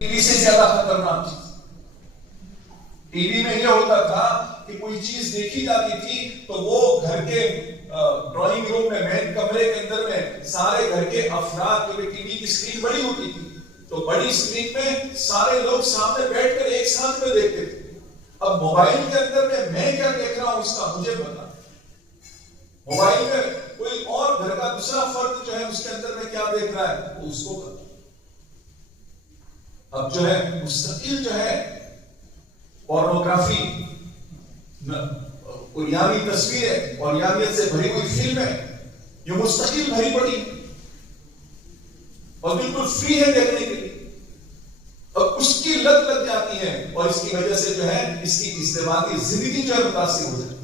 T V سے زیادہ خطرناک چیز ٹی وی میں یہ ہوتا تھا کہ کوئی چیز دیکھی جاتی تھی تو وہ گھر کے ڈرائنگ روم میں مین کمرے کے اندر میں سارے گھر کے افراد، کیونکہ ٹی وی کی اسکرین بڑی ہوتی تھی تو بڑی اسکرین میں سارے لوگ سامنے بیٹھ کر ایک ساتھ میں دیکھتے تھے. اب موبائل کے اندر میں کیا دیکھ رہا ہوں اس کا مجھے پتا. موبائل میں کوئی اور گھر کا دوسرا فرد جو ہے اس کے اندر میں کیا دیکھ رہا ہے وہ اس کو پتا. اب جو ہے مستقل جو ہے پورنوگرافی، اوریانی تصویریں، اوریانیت سے بھری ہوئی فلمیں یہ مستقل بھری پڑی اور بالکل فری ہے دیکھنے کے لیے. اب اس کی لت لگ جاتی ہے اور اس کی وجہ سے جو ہے اس کی ازدواجی زندگی جو ہے متاثر ہو جاتی ہے.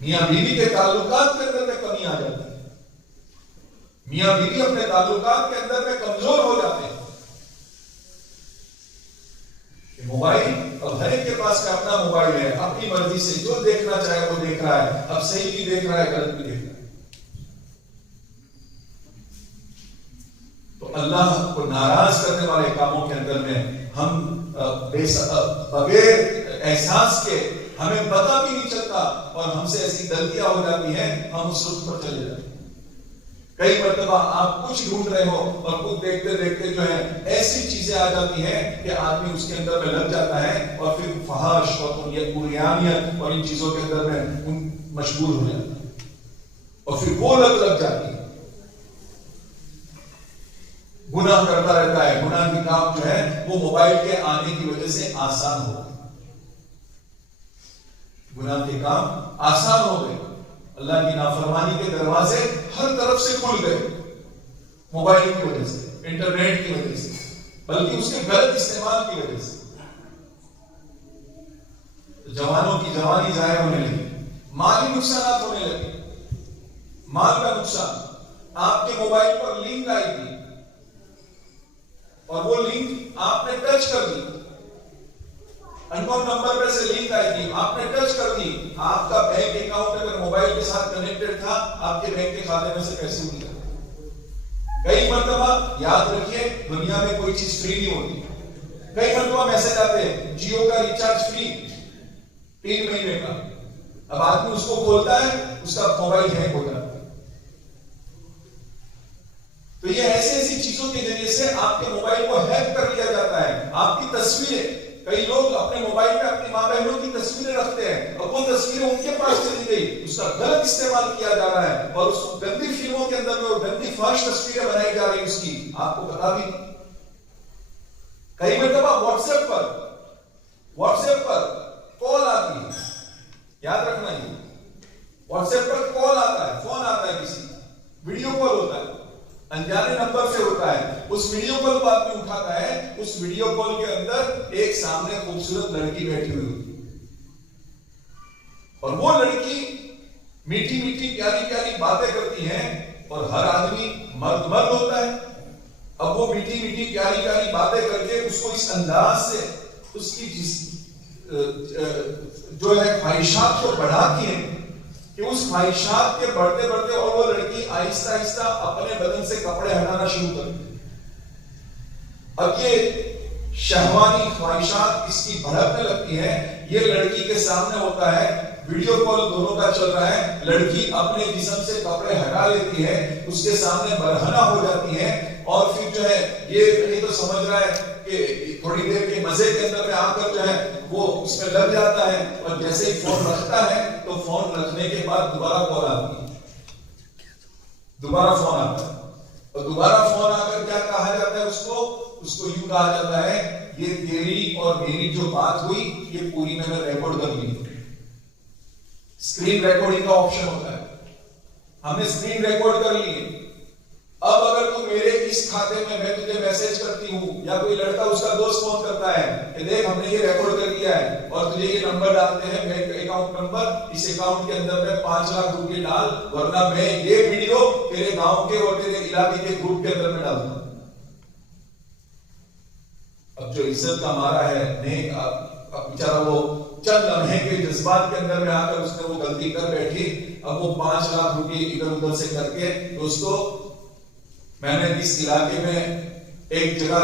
میاں بیوی کے تعلقات کے اندر میں کمی آ جاتی ہے. میاں بیوی اپنے تعلقات کے اندر میں کمزور ہو جاتے ہیں. موبائل اب ہر ایک کے پاس کا اپنا موبائل ہے، اپنی مرضی سے جو دیکھنا چاہے وہ دیکھ رہا ہے. اب صحیح بھی دیکھ رہا ہے، غلط بھی دیکھ رہا ہے. تو اللہ کو ناراض کرنے والے کاموں کے اندر میں ہم بغیر احساس کے، ہمیں پتہ بھی نہیں چلتا اور ہم سے ایسی غلطیاں ہو جاتی ہیں، ہم اس رخ پر چلے جاتے ہیں. کئی مرتبہ آپ کچھ ڈھونڈ رہے ہو اور کچھ دیکھتے دیکھتے جو ہے ایسی چیزیں آ جاتی ہیں کہ آدمی اس کے اندر میں لگ جاتا ہے اور پھر فحش اور اوریانیت اور ان چیزوں کے اندر میں مشغول ہو جاتا ہے اور پھر وہ لگ جاتی ہے. گناہ کرتا رہتا ہے. گناہ کی کام جو ہے وہ موبائل کے آنے کی وجہ سے آسان ہو گئے. گناہ کے کام آسان ہو گئے. اللہ کی نافرمانی کے دروازے ہر طرف سے کھل گئے موبائل کی وجہ سے، انٹرنیٹ کی وجہ سے، بلکہ اس کے غلط استعمال کی وجہ سے. جوانوں کی جوانی ضائع ہونے لگی، مالی نقصانات ہونے لگے. مال کا نقصان، آپ کے موبائل پر لنک آئی تھی اور وہ لنک آپ نے ٹچ کر دی، اننون نمبر پر سے لنک آئی تھی، آپ نے ٹچ کر دی. آپ کا بینک اکاؤنٹ اگر موبائل کے ساتھ کنیکٹڈ تھا، آپ کے بینک کے کھاتے میں سے پیسے اڑ گئے. کئی مرتبہ یاد رکھیے دنیا میں کوئی چیز فری نہیں ہوتی. کئی مرتبہ میسج آتے ہیں جیو کا ریچارج فری 3 مہینے کا. اب آدمی اس کو کھولتا ہے، اس کا موبائل ہینگ ہو جاتا ہے. تو یہ ایسی چیزوں کے ذریعے سے آپ کے موبائل کو ہیک کر لیا جاتا ہے. آپ کی تصویریں، کئی لوگ اپنے موبائل میں اپنی ماں بہنوں کی تصویریں رکھتے ہیں اور وہ تصویریں ان کے پاس چلی گئی، اس کا غلط استعمال کیا جا رہا ہے اور اس گندی فلموں کے اندر میں گندی فحش تصویریں بنائی جا رہی ہیں اس کی، آپ کو پتا بھی نہیں. کئی مرتبہ واٹس ایپ پر کال آتی ہے. یاد رکھنا یہ واٹس ایپ پر کال آتا ہے، فون آتا ہے، کسی ویڈیو کال ہوتا ہے، انجانے نمبر سے ہوتا ہے. اس ویڈیو کال کو آدمی اٹھاتا ہے، اس ویڈیو کال کے اندر ایک سامنے خوبصورت لڑکی بیٹھی ہوئی ہوتی ہے اور وہ لڑکی میٹھی میٹھی پیاری پیاری باتیں کرتی ہیں اور ہر آدمی مرد ہوتا ہے. اب وہ میٹھی میٹھی پیاری پیاری باتیں کر کے اس کو اس انداز سے اس کی جو ہے خواہشات کو بڑھاتی ہیں کہ اس خواہشات کے بڑھتے اور وہ لڑکی آہستہ آہستہ اپنے بدن سے کپڑے ہٹانا شروع کر دی. اب یہ شہوانی خواہشات اس کی بھڑکنے لگتی ہیں. یہ لڑکی کے سامنے ہوتا ہے، ویڈیو کال دونوں کا چل رہا ہے، لڑکی اپنے جسم سے کپڑے ہٹا لیتی ہے، اس کے سامنے برہنہ ہو جاتی ہے اور پھر جو ہے یہ تو سمجھ رہا ہے کہ تھوڑی دیر کے مزے کے اندر میں آ کر جو ہے وہ اس میں لگ جاتا ہے اور جیسے ہی فون رکھتا ہے تو فون رکھنے کے بعد دوبارہ کال آتی ہے، دوبارہ فون آتا ہے اور دوبارہ فون آ کر کیا کہا جاتا ہے اس کو یوں کہا جاتا ہے یہ تیری اور میری جو بات ہوئی یہ پوری میں نے ریکارڈ کر لی. اسکرین ریکارڈنگ کا آپشن ہوتا ہے، ہم نے اسکرین ریکارڈ کر لی. اب اگر تو میرے اس کھاتے میں تجھے میسج کرتی ہوں یا کوئی لڑکا اس کا دوست فون کرتا ہے کہ دیکھ ہم نے یہ ریکارڈ کر دیا ہے اور تجھے یہ نمبر ڈالتے ہیں بینک اکاؤنٹ نمبر، اس اکاؤنٹ کے اندر میں 5 لاکھ روپے ڈال ورنہ میں یہ ویڈیو تیرے گاؤں کے اور تیرے علاقے کے گروپ کے اندر میں ڈال دوں. اب جو عزت کا مارا ہے نیک، اب بیچارہ وہ چند لمحے کے جذبات کے اندر میں آ کر اس نے وہ غلطی کر بیٹھی. اب وہ 5 لاکھ روپے ادھر ادھر سے کر کے دوستو میں نے اس علاقے میں ایک جگہ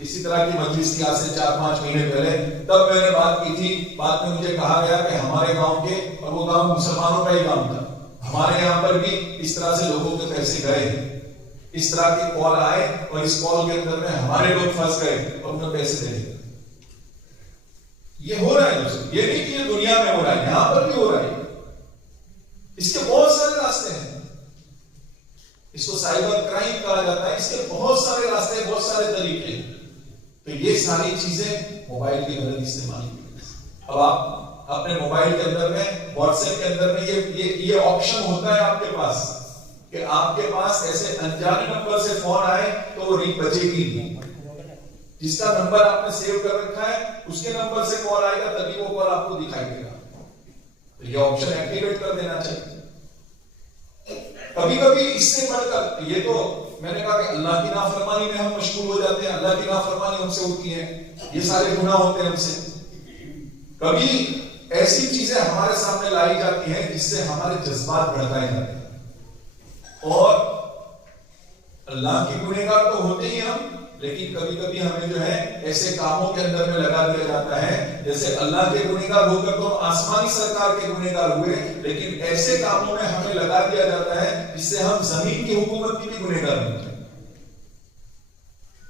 اسی طرح کی مجلس کی آج سے 4-5 مہینے پہلے، تب میں نے بات کی تھی. بعد میں مجھے کہا گیا کہ ہمارے گاؤں کے، اور وہ گاؤں مسلمانوں کا ہی گاؤں تھا، ہمارے یہاں پر بھی اس طرح سے لوگوں کے پیسے گئے. اس طرح کی کال آئے اور اس کال کے اندر میں ہمارے لوگ پھنس گئے اور انہیں پیسے دے دیے. یہ ہو رہا ہے دوستو، یہ نہیں کہ یہ دنیا میں ہو رہا ہے، یہاں پر بھی ہو رہا ہے. اس کے بہت سارے راستے ہیں. اس کو سائبر کرائم کہا جاتا ہے. اس کے بہت سارے راستے، بہت سارے طریقے ہیں. تو یہ ساری چیزیں موبائل کے غلط استعمال کی. اب آپ اپنے موبائل کے اندر میں، واٹس ایپ کے اندر میں یہ آپشن ہوتا ہے آپ کے پاس کہ آپ کے پاس ایسے انجانے نمبر سے فون آئے تو وہ رنگ بجے گی نہیں. جس کا نمبر آپ نے سیو کر رکھا ہے اس کے نمبر سے کال آئے گا تبھی وہ کال آپ کو دکھائی دے گا. تو یہ آپشن ایکٹیویٹ کر دینا چاہیے. کبھی کبھی اس سے بڑھ کر، یہ تو میں نے کہا کہ اللہ کی نافرمانی میں ہم مشغول ہو جاتے ہیں، اللہ کی نافرمانی ہم سے ہوتی ہے، یہ سارے گناہ ہوتے ہیں ہم سے. کبھی ایسی چیزیں ہمارے سامنے لائی جاتی ہیں جس سے ہمارے جذبات بھڑکائے جاتے ہیں. اور اللہ کے گنہگار تو ہوتے ہی ہم، لیکن کبھی کبھی ہمیں جو ہے ایسے کاموں کے اندر میں لگا دیا جاتا ہے جیسے اللہ کے گنہگار ہو کر تو ہم آسمانی سرکار کے گنہگار ہوئے، لیکن ایسے کاموں میں ہمیں لگا دیا جاتا ہے جس سے ہم زمین کی حکومت کی بھی گنہگار بن جائیں.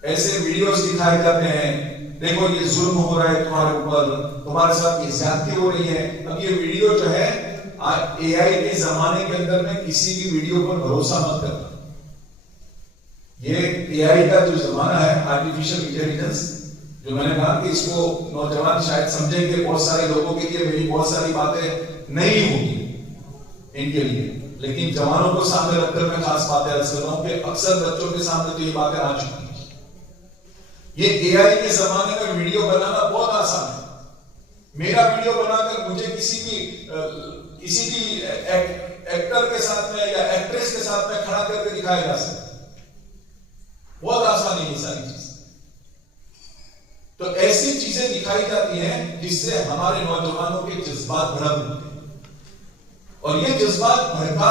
ایسے ویڈیوز دکھائے جاتے ہیں، دیکھو یہ ظلم ہو رہا ہے تمہارے اوپر، تمہارے ساتھ یہ زیادتی ہو رہی ہے. اب یہ ویڈیو جو ہے اے آئی کے زمانے کے اندر میں کسی بھی ویڈیو پر بھروسہ مت کرنا. یہ اے آئی کا جو زمانہ ہے، آرٹیفیشل انٹیلیجنس، جو میں نے کہا کہ اس کو نوجوان شاید سمجھیں گے، بہت سارے لوگوں کے لیے میری بہت ساری باتیں نہیں ہوگی ان کے لیے، لیکن جوانوں کو سامنے رکھ کر میں خاص باتیں عرض کر رہا ہوں کہ اکثر بچوں کے سامنے تو یہ باتیں آ چکی ہیں. یہ اے آئی کے زمانے میں ویڈیو بنانا بہت آسان ہے. میرا ویڈیو بنا کر مجھے کسی بھی ایکٹر کے ساتھ میں یا ایکٹریس کے ساتھ میں کھڑا کر کے دکھایا جا سکتا ہے. بہت آسان ہے یہ ساری چیز. تو ایسی چیزیں دکھائی جاتی ہیں جس سے ہمارے نوجوانوں کے جذبات بھڑک ہوتے ہیں، اور یہ جذبات بھڑکا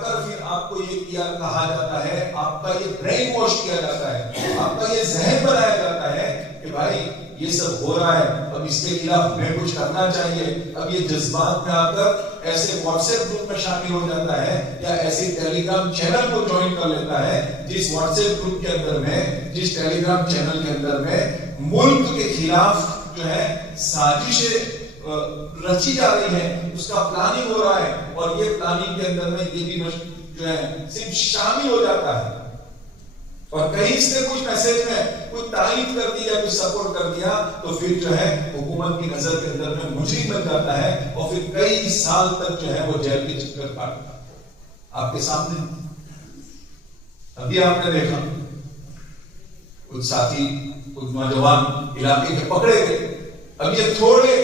کر پھر آپ کو یہ کہا جاتا ہے، آپ کا یہ برین واش کیا جاتا ہے، آپ کا یہ ذہن بنایا جاتا ہے کہ بھائی یہ سب ہو رہا ہے، اب اس کے خلاف ہمیں کچھ کرنا چاہیے. اب یہ جذبات میں آ کر ایسے واٹس ایپ گروپ میں شامل ہو جاتا ہے یا ایسے ٹیلی گرام چینل کو جوائن کر لیتا ہے جس واٹس ایپ گروپ کے اندر میں، جس ٹیلی گرام چینل کے اندر میں ملک کے خلاف جو ہے سازشیں رچی جا رہی ہے، اس کا پلاننگ ہو رہا ہے. اور یہ پلاننگ کے اندر میں یہ بھی جو ہے صرف شامل ہو جاتا ہے. اور کہیں اس نے کچھ میسج میں کوئی تائید کر دی یا کوئی سپورٹ کر دیا تو پھر جو ہے حکومت کی نظر کے اندر میں مجرم بن جاتا ہے، اور پھر کئی سال تک جو ہے وہ جیل کے چکر کاٹتا ہے. آپ کے سامنے ابھی آپ نے دیکھا کچھ ساتھی، کچھ نوجوان علاقے کے پکڑے گئے. اب یہ تھوڑے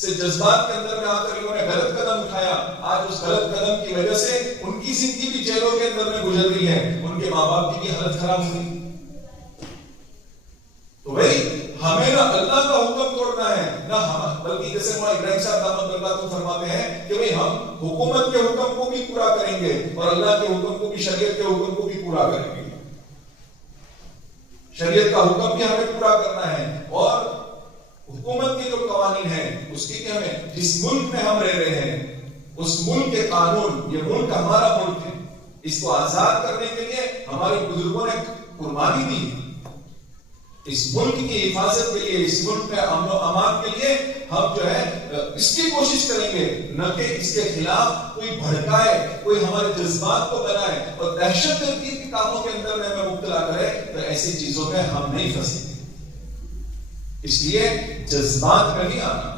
سے جذبات کے اندر میں آ کر انہوں نے غلط قدم اٹھایا. آج اس غلط قدم کی وجہ سے ان کی زندگی بھی جیلوں کے اندر میں گزر رہی ہے، ان کے ماں باپ کی بھی حالت خراب ہوئی. تو بھائی ہمیں نہ اللہ کا حکم توڑنا ہے، نہ ہم، بلکہ جیسے مولانا ابراہیم صاحب دامت برکاتہ فرماتے ہیں کہ بھائی ہم حکومت کے حکم کو بھی پورا کریں گے اور اللہ کے حکم کو بھی، شریعت کے حکم کو بھی پورا کریں گے. شریعت کا حکم بھی ہمیں پورا کرنا ہے، اور حکومت کے جو قوانین ہیں اس کی کہ ہمیں جس ملک میں ہم رہ رہے ہیں اس ملک کے قانون، یہ ملک ہمارا ملک ہے، اس کو آزاد کرنے کے لیے ہمارے بزرگوں نے قربانی دی. اس ملک کی حفاظت کے لیے، اس ملک میں امن و امان کے لیے ہم جو ہے اس کی کوشش کریں گے، نہ کہ اس کے خلاف کوئی بھڑکائے، کوئی ہمارے جذبات کو بنائے اور دہشت گردی کے کاموں کے اندر میں ہمیں مبتلا کرے. تو ایسی چیزوں میں ہم نہیں پھنسیں. اس لیے جذبات میں نہیں آنا،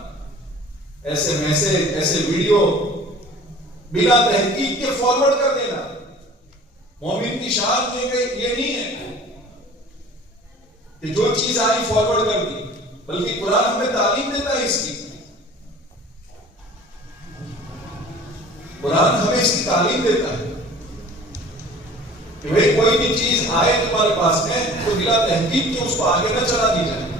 ایسے میسج، ایسے ویڈیو بلا تحقیق کے فارورڈ کر دینا. مومن کی شان یہ نہیں ہے کہ جو چیز آئی فارورڈ کر دی، بلکہ قرآن ہمیں تعلیم دیتا ہے اس کی. قرآن ہمیں اس کی تعلیم دیتا ہے کہ بھئی کوئی بھی چیز آئے تمہارے پاس میں تو بلا تحقیق کے اس کو آگے نہ چلا دی جائے.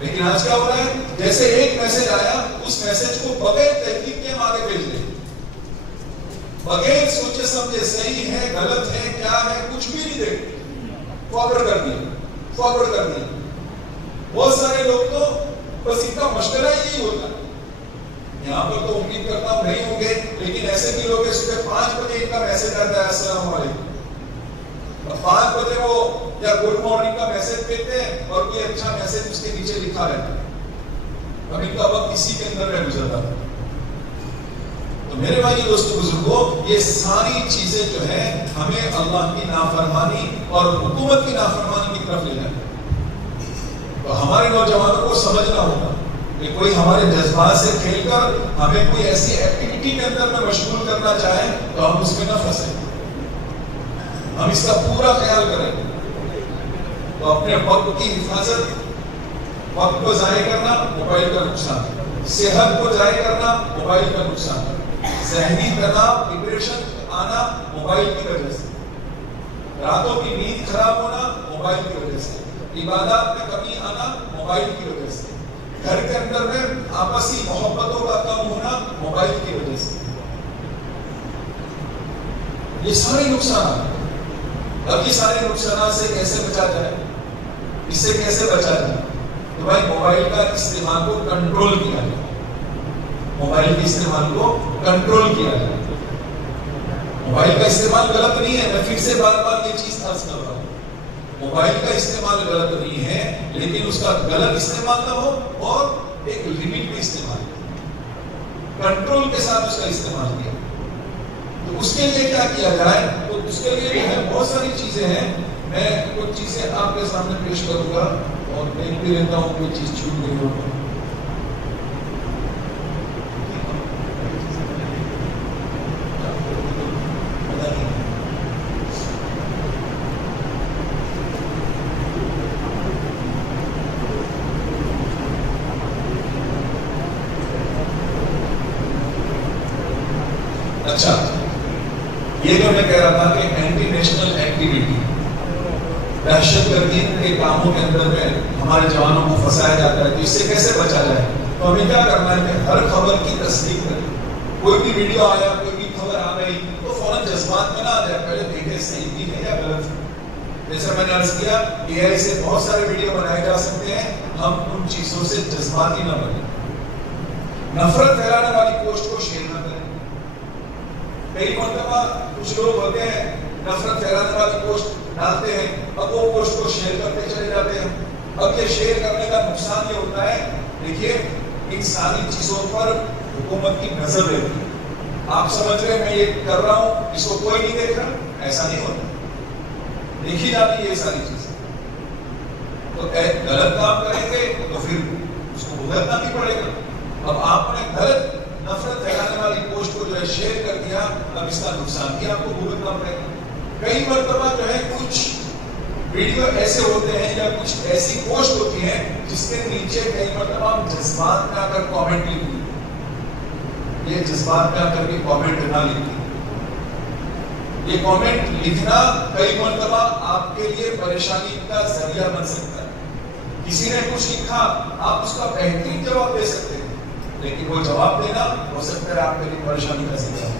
لیکن آج کیا ہو رہا ہے، جیسے ایک میسج آیا اس میسج کو بغیر تحقیق کے ہم آگے بھیج دیں. بغیر سوچے سمجھے صحیح ہے غلط ہے کیا ہے کچھ بھی نہیں دیکھتے، فارورڈ کر دیا. بہت سارے لوگ تو بس ان کا مشغلہ ہی یہی ہوتا ہے. یہاں پر تو امید کرتا ہوں نہیں ہوں گے، لیکن ایسے بھی لوگ صبح 5 بجے ان کا میسج آتا ہے السلام علیکم، اور 5 بجے وہ یا گڈ مارننگ کا میسج دیتے ہیں اور کوئی اچھا میسج اس کے نیچے لکھا رہتا ہے. اب ان کا وقت اسی کے اندر میں گزرتا ہے. تو میرے بھائی دوستو بزرگوں، یہ ساری چیزیں جو ہیں ہمیں اللہ کی نافرمانی اور حکومت کی نافرمانی کی طرف لے جائیں. تو ہمارے نوجوانوں کو سمجھنا ہوگا کہ کوئی ہمارے جذبات سے کھیل کر ہمیں کوئی ایسی ایکٹیویٹی کے اندر میں مشغول کرنا چاہے تو ہم اس میں نہ پھنسیں، ہم اس کا پورا خیال کریں. تو اپنے وقت کی حفاظت، وقت کو ضائع کرنا موبائل کا نقصان، صحت کو ضائع کرنا موبائل کا نقصان، ذہنی تناؤ ڈپریشن آنا موبائل کی وجہ سے، راتوں کی نیند خراب ہونا موبائل کی وجہ سے، عبادات میں کمی آنا موبائل کی وجہ سے، گھر کے اندر میں آپسی محبتوں کا کم ہونا موبائل کی وجہ سے. یہ سارے نقصانات، اب یہ سارے نقصانات سے کیسے بچا جائے، اس سے کیسے بچا جائے؟ تو بھائی موبائل کا استعمال کو کنٹرول کیا جائے، موبائل کے استعمال کو کنٹرول کیا جائے. موبائل کا استعمال غلط نہیں ہے، میں پھر سے بار بار یہ چیز عرض کر رہا ہوں، موبائل کا استعمال غلط نہیں ہے، لیکن اس کا غلط استعمال نہ ہو اور ایک لمٹ میں استعمال، کنٹرول کے ساتھ اس کا استعمال کیا. تو اس کے لیے کیا کیا جائے؟ تو اس کے لیے جو ہے بہت ساری چیزیں ہیں. میں کچھ چیزیں آپ کے سامنے پیش کروں گا اور دیکھ بھی رہتا ہوں کوئی چیز چھوٹ گئی ہو. اچھا، یہ جو میں کہہ رہا تھا کہ اینٹی نیشنل ایکٹیویٹی، دہشت گردی کے کاموں کے اندر میں ہمارے جوانوں کو پھنسایا جاتا ہے، تو اس سے کیسے بچا جائے؟ تو ہمیں کیا کرنا ہے کہ ہر خبر کی تصدیق کریں. کوئی بھی ویڈیو آیا، کوئی بھی خبر آ گئی تو فوراً جذبات میں نہ آ جائے، پہلے دیکھیں صحیح بھی ہے یا غلط ہے. جیسا میں نے عرض کیا، اے آئی سے بہت سارے ویڈیو بنائے جا سکتے ہیں، ہم ان چیزوں سے جذباتی نہ بنیں. نفرت پھیلانے والی پوسٹ کو شیئر نہ کریں. کئی مرتبہ کچھ لوگ ہوتے ہیں نفرت پھیلانے والی پوسٹ ڈالتے ہیں، اب وہ پوسٹ کو شیئر کرتے چلے جاتے ہیں. اب یہ شیئر کرنے کا نقصان یہ ہوتا ہے، دیکھیے ان ساری چیزوں پر حکومت کی نظر رہتی ہے. آپ سمجھ رہے ہیں میں یہ کر رہا ہوں، اس کو کوئی نہیں دیکھ رہا، ایسا نہیں ہوتا، دیکھی جاتی ہے یہ ساری چیزیں. تو غلط کام کریں گے تو پھر اس کو بھگتنا بھی پڑے گا. اب آپ نے غلط نفرت پھیلانے والی پوسٹ کو جو ہے شیئر کر دیا، اب اس کا نقصان بھی آپ کو بھگتنا پڑے گا. کئی مرتبہ جو ہے کچھ ویڈیو ایسے ہوتے ہیں یا کچھ ایسی پوسٹ ہوتی ہیں جس کے نیچے کئی مرتبہ جذبات میں آ کر کامنٹ لکھتے ہیں. یہ جذبات میں آ کر کے کامنٹ نہ لکھیں. یہ کامنٹ لکھنا کئی مرتبہ آپ کے لیے پریشانی کا ذریعہ بن سکتا ہے. کسی نے کچھ لکھا، آپ اس کا بہترین جواب دے سکتے ہیں، لیکن وہ جواب دینا ہو سکتا ہے آپ کے لیے پریشانی کا ذریعہ ہو.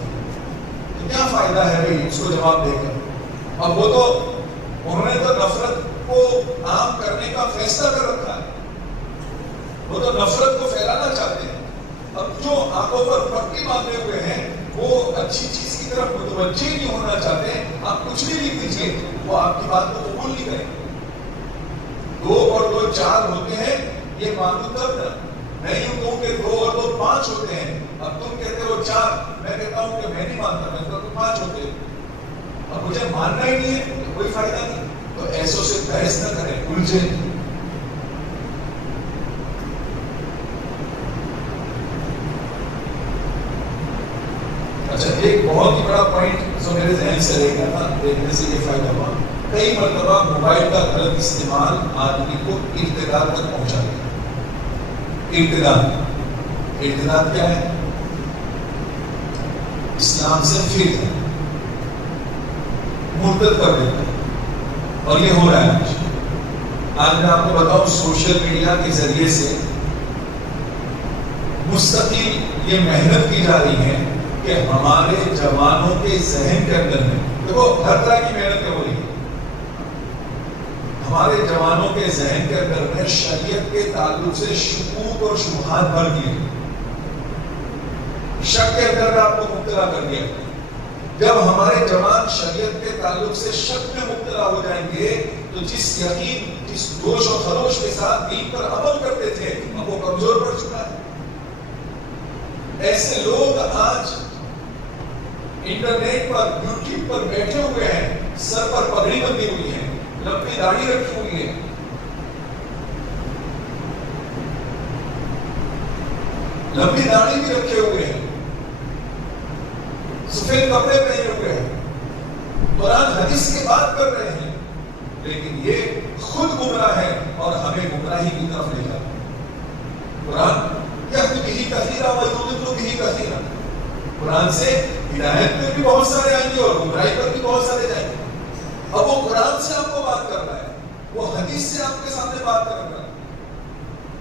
تو کیا فائدہ ہے بھائی اس کو جواب دے کر؟ اب وہ تو انہوں نے تو نفرت کو عام کرنے کا فیصلہ کر رکھا ہے، وہ تو نفرت کو پھیلانا چاہتے ہیں. اب جو آنکھوں پر پٹی باندھے ہوئے ہیں وہ اچھی چیز کی طرف متوجہ نہیں ہونا چاہتے ہیں. آپ کچھ بھی لکھ دیجیے، وہ آپ کی بات کو قبول نہیں کریں. 2 اور 2 4 ہوتے ہیں، یہ معلوم تب نا. میں یوں کہوں کہ 2 اور 2 5 ہوتے ہیں، اب تم کہتے ہو 4، میں کہتا ہوں کہ میں نہیں مانتا، میں کہتا ہوں 5 ہوتے ہیں. اب مجھے ماننا ہی نہیں ہے تو کوئی فائدہ نہیں. تو ایسوں سے بحث نہ کریں، الجھے. اچھا، ایک بہت ہی بڑا پوائنٹ جو میرے ذہن سے رہ گیا تھا، دیکھنے سے یہ فائدہ ہوا. کئی مرتبہ موبائل کا غلط استعمال آدمی کو ارتداد تک پہنچا دیا. ارتداد کیا ہے؟ اسلام سے پھر مرتد کر دیتا ہے، اور یہ ہو رہا ہے. آج میں آپ کو بتاؤں، سوشل میڈیا کے ذریعے سے مستقل یہ محنت کی جا رہی ہے کہ ہمارے جوانوں کے ذہن کے اندر ہے، دیکھو ہر طرح کی محنت ہو رہی ہے، ہمارے جوانوں کے ذہن کے اندر میں شریعت کے تعلق سے شکوک اور شبہات بھر دیے، شک کے اندر آپ کو مبتلا کر دیا۔ جب ہمارے جوان شریعت کے تعلق سے شک میں مبتلا ہو جائیں گے تو جس یقین، جس جوش و خروش کے ساتھ دین پر عمل کرتے تھے اب وہ کمزور پڑ چکا ہے۔ ایسے لوگ آج انٹرنیٹ پر، یوٹیوب پر بیٹھے ہوئے ہیں، سر پر پگڑی بندھی ہوئی ہے، لمبی داڑھی رکھی ہوئی ہے، لمبی داڑھی بھی رکھے ہوئے ہیں، سفید کپڑے پہنے ہوئے ہیں، قرآن حدیث کی بات کر رہے ہیں، لیکن یہ خود گمراہ ہے اور ہمیں گمراہی کی طرف لے جاتا ہے۔ قرآن یہدی بہ کثیرا ویضل بہ کثیرا، قرآن سے ہدایت پر بھی بہت سارے آئیں گے اور گمراہی پر بھی بہت سارے جائیں گے۔ اب وہ قرآن سے آپ کو بات کر رہا ہے، وہ حدیث سے آپ کے سامنے بات کر رہا ہے،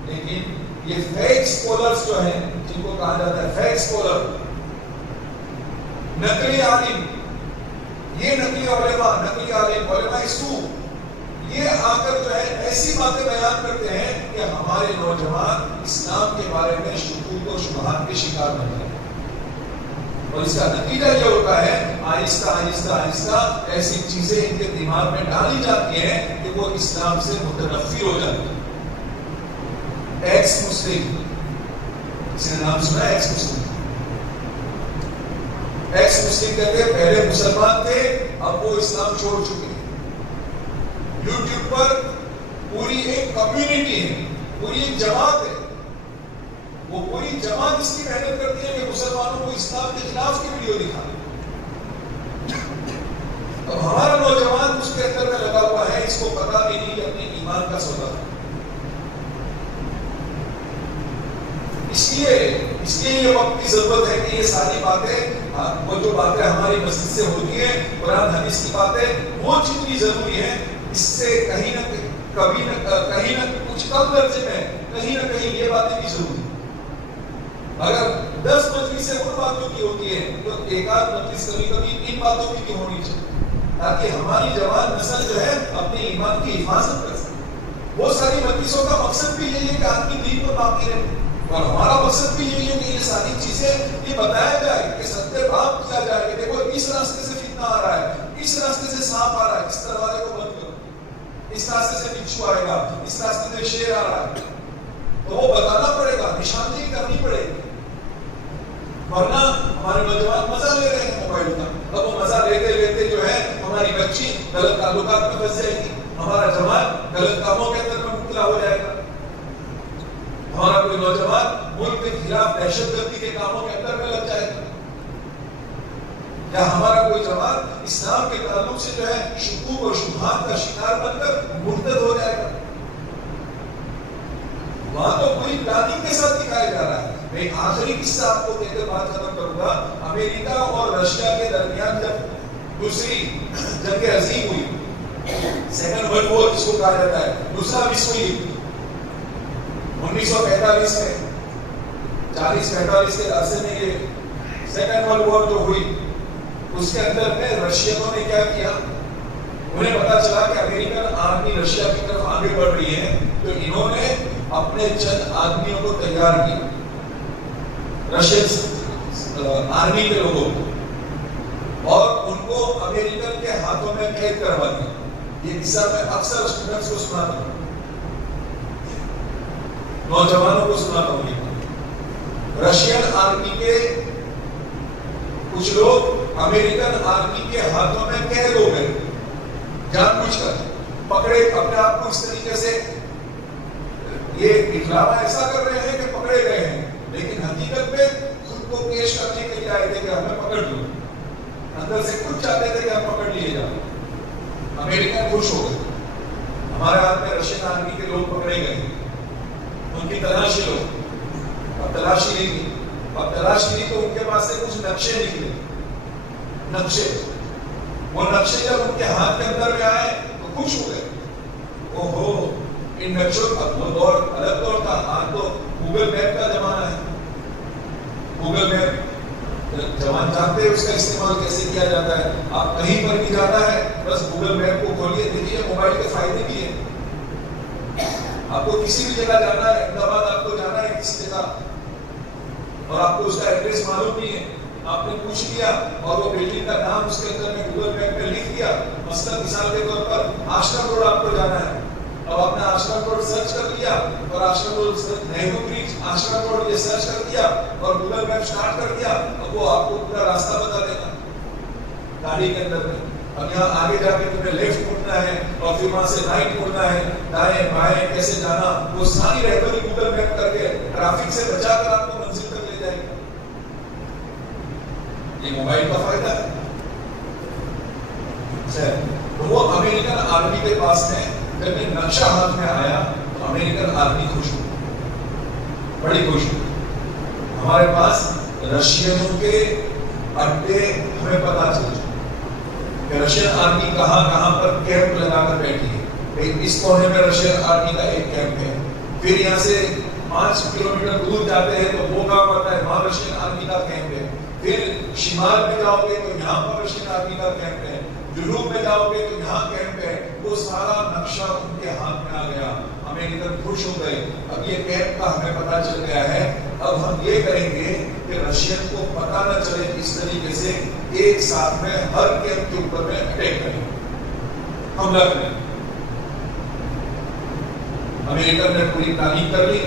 لیکن یہ فیک سکولرز جو ہیں، جن کو کہا جاتا ہے فیک سکولر، نقلی عالم، یہ نقلی علماء، نقلی عالم، علماء سو، یہ آ کر جو ہے ایسی باتیں بیان کرتے ہیں کہ ہمارے نوجوان اسلام کے بارے میں شکوک و شبہات کے شکار بن جائیں، اور اس کا نتیجہ یہ ہوتا ہے آہستہ آہستہ آہستہ ایسی چیزیں ان کے دماغ میں ڈالی جاتی ہیں کہ وہ اسلام سے متنفر ہو جاتے ہیں۔ ایکس مسلم، کسی نے نام سنا ہے ایکس مسلم؟ ایکس مسلم کہتے ہیں پہلے مسلمان تھے اب وہ اسلام چھوڑ چکے ہیں۔ یوٹیوب پر پوری ایک کمیونٹی ہے، پوری ایک جماعت ہے، وہ پوری جماعت اس کی محنت کرتی ہے کہ مسلمانوں کو اسلام کے خلاف کی ویڈیو دکھائے۔ اب ہمارا نوجوان اس کے اندر میں لگا ہوا ہے، اس کو پتا بھی نہیں کہ اپنے ایمان کا سودا ہے۔ اس لیے یہ وقت کی ضرورت ہے کہ یہ ساری باتیں، وہ جو باتیں ہماری مسجد سے ہوتی ہیں، قرآن حدیث کی باتیں، وہ جتنی ضروری ہیں، اس سے کہیں نہ کچھ کم درجے میں کہیں نہ کہیں یہ باتیں بھی ضروری ہیں۔ اگر 10 مجلسیں ان باتوں کی ہوتی ہے تو ایک آدھ مجلس کبھی ان باتوں کی بھی ہونی چاہیے، تاکہ ہماری جوان نسل جو ہے اپنے ایمان کی حفاظت کر سکے۔ بہت ساری مجلسوں کا مقصد بھی یہی ہے کہ آدمی دین پر باقی رہے، اور ہمارا مقصد بھی یہی ہے کہ یہ ساری چیزیں یہ بتایا جائے کہ ستیہ بھاپ کیا جائے کہ دیکھو اس راستے سے فتنہ آ رہا ہے، اس راستے سے سانپ آ رہا ہے، اس دروازے کو بند کرو، اس راستے سے بچھو آئے گا، اس راستے سے شیر آ رہا ہے، تو وہ بتانا پڑے گا، نشاندہی کرنی پڑے گی۔ ورنہ ہمارے نوجوان مزہ لے رہے ہیں موبائل کا، اب وہ مزہ لیتے لیتے جو ہے ہماری بچی غلط تعلقات میں پھنس جائے گی، ہمارا جوان غلط کاموں کے اندر میں مبتلا ہو جائے گا، ہمارا کوئی نوجوان ملک کے خلاف دہشت گردی کے کاموں کے اندر میں لگ جائے گا، یا ہمارا کوئی جوان اسلام کے تعلق سے جو ہے شکوک اور شبہات کا شکار بن کر مرتد ہو جائے گا۔ وہاں تو پوری پلاننگ کے ساتھ دکھایا جا رہا ہے۔ میں آخری قصہ آپ کو کہہ کر بات ختم کروں گا۔ امریکہ اور رشیا کے درمیان جب دوسری جنگ عظیم ہوئی، سیکنڈ ورلڈ وار جس کو کہا جاتا ہے، دوسرا وشو یدھ 1945 میں، 40-45 کے عرصے میں یہ سیکنڈ ورلڈ وار جو ہوئی، اس کے اندر میں رشینوں نے کیا کیا، انہیں پتا چلا کہ امریکن آرمی رشیا کی طرف آگے بڑھ رہی ہے، تو انہوں نے اپنے چند آدمیوں کو تیار کیا، رشین آرمی کے لوگوں کو، اور ان کو امریکن کے ہاتھوں میں قید کروا دیا۔ یہ قصہ میں اکثر اسٹوڈنٹس کو سناتا ہوں، نوجوانوں کو سناتا ہوں۔ رشین آرمی کے کچھ لوگ امریکن آرمی کے ہاتھوں میں قید ہو گئے، جان بوجھ کر پکڑے، اپنے آپ کو اس طریقے سے یہ دکھلاوا ایسا کر رہے ہیں کہ پکڑے گئے ہیں، لیکن حقیقت میں خود کو پیش کرنے کے لیے آئے تھے کہ ہمیں پکڑ لو، اندر سے خود چاہتے تھے کہ ہم پکڑ لیے جائیں۔ امریکہ خوش ہو گئے، ہمارے ہاتھ میں رشین آرمی کے لوگ پکڑے گئے، ان کی تلاشی لو، اب تلاشی لی تھی، اب تلاشی لی تو ان کے پاس سے کچھ نقشے نکلے، نقشے، وہ نقشے جب ان کے ہاتھ کے اندر میں آئے تو خوش ہو گئے، اوہو ان نقشوں کا وہ دور الگ دور تھا، آج تو گوگل میپ کا زمانہ ہے، گوگل میپ جوان جانتے ہیں اس کا استعمال کیسے کیا جاتا ہے. آپ کہیں پر بھی جانا ہے بس گوگل میپ کو کھولیے, دیکھیے موبائل کے فائدے بھی ہیں. آپ کو کسی بھی جگہ جانا ہے, احمد آباد آپ کو جانا ہے کسی جگہ اور آپ کو اس کا ایڈریس معلوم نہیں ہے, آپ نے پوچھ لیا اور وہ بلڈنگ کا نام اس کے اندر میں گوگل میپ میں لکھ دیا. مثلاً مثال کے طور پر آشرم روڈ آپ کو جانا ہے, اب آپ نے آشرم روڈ سرچ کر لیا اور آشرم روڈ نہرو برج آشرم روڈ یہ سرچ کر دیا اور گوگل میپ سٹارٹ کر دیا, اب وہ آپ کو پورا راستہ بتا دیتا گاڑی کے اندر میں. اب یہاں آگے جا کے تمہیں لیفٹ مڑنا ہے اور پھر وہاں سے رائٹ مڑنا ہے, دائیں بائیں کیسے جانا, وہ ساری رہبری گوگل میپ کر کے ٹریفک سے بچا کر آپ کو منزل تک لے جائے گا. یہ موبائل کا فائدہ ہے. تو وہ امریکن آرمی کے پاس میں جب یہ نقشہ ہاتھ میں آیا تو امریکن آرمی خوش ہوئی, بڑی خوش ہوئی. ہمارے پاس رشینوں کے اڈے ہمیں پتا چل کہ رشین آرمی کہاں کہاں پر کیمپ لگا کر بیٹھی ہے. اس کونے میں رشین آرمی کا ایک کیمپ ہے, پھر یہاں سے 5 کلومیٹر دور جاتے ہیں تو وہ کہاں پڑتا ہے, وہاں رشین آرمی کا کیمپ ہے. پھر شمال میں جاؤ گے تو یہاں پر رشین آرمی کا کیمپ ہے, جنوب میں جاؤ گے تو یہاں کیمپ ہے. وہ سارا نقشہ ان کے ہاتھ میں آ گیا, امریکن خوش ہو گئے. اب یہ کیمپ کا ہمیں پتا چل گیا ہے, اب ہم یہ کریں گے کہ رشین کو پتا نہ چلے اس طریقے سے ایک ساتھ میں ہر کیمپ کے اوپر میں اٹیک کریں, حملہ کریں. امریکن نے پوری پلاننگ کر لی,